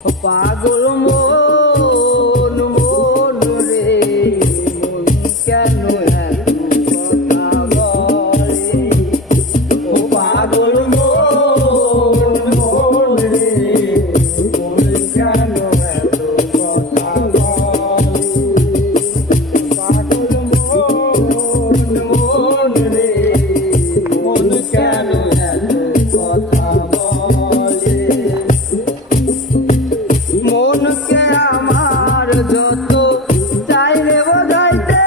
পাগল মন মন রে মন কেন এত কথা বলে ও পাগল মন মন রে মন কেন এত কথা বলে পাগল মন মন রে মন কেন এত কথা বলে মন কে আমার যত চাই রে বোঝাইতে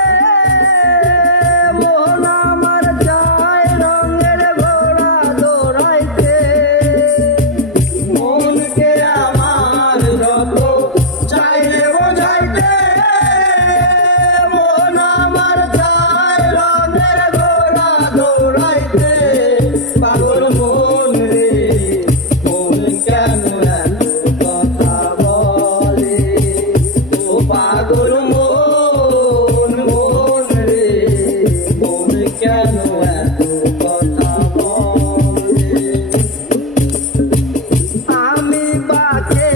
মন আমার চাই রঙের ঘোড়া দৌড়াইতে মন কে আমার যত চাই রে বোঝাইতে মন আমার চাই রঙের ঘোড়া দৌড়াইতে পাগল মন রে মন কেন পাগল মন মন রে মন কেন এত কথা বলে আমি বাকে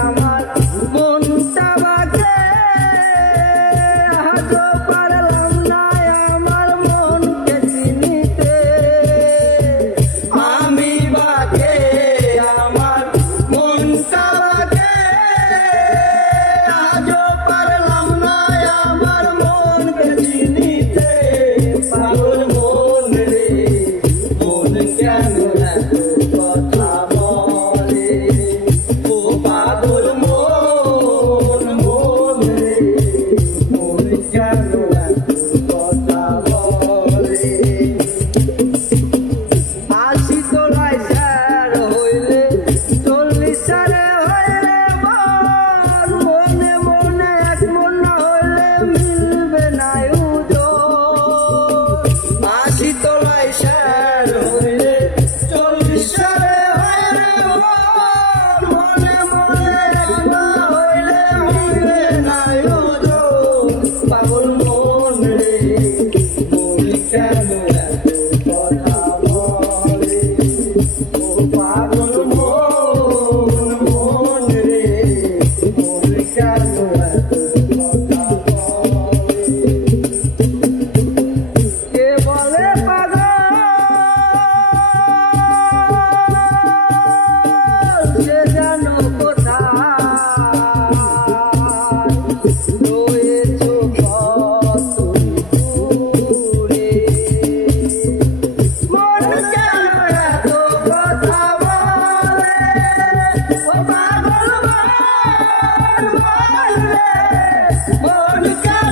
আমার মনটা বাকে আজও পারলাম না আমার মনকে চিনিতে আমি বাকে আমার মনটা বাকে আজও পারলাম না আমার মনকে চিনিতে পাগল মন রে মন কেন এত কথা বলে ও পাগল মন মন রে মন কেন এত কথা বলে আশি তোলায় স্যার হইলে 40 সালে হইলে মন মনে মনে এক মন না হইলে মিলবে না আশি তোলায় স্যার হইলে 40 সালে হইলে মন মনে মনে এক মন হইলে মিলবে না পাগল মন রে মন কেন এত কথা বলে ও পাগল মন মন রে মন কেন এত কথা বলে কে বলে পাগল সে যেন কোথায় রয়েছ কত দূরে মন কেন এত কথা বলে ও পাগল মন মন রে মন কেন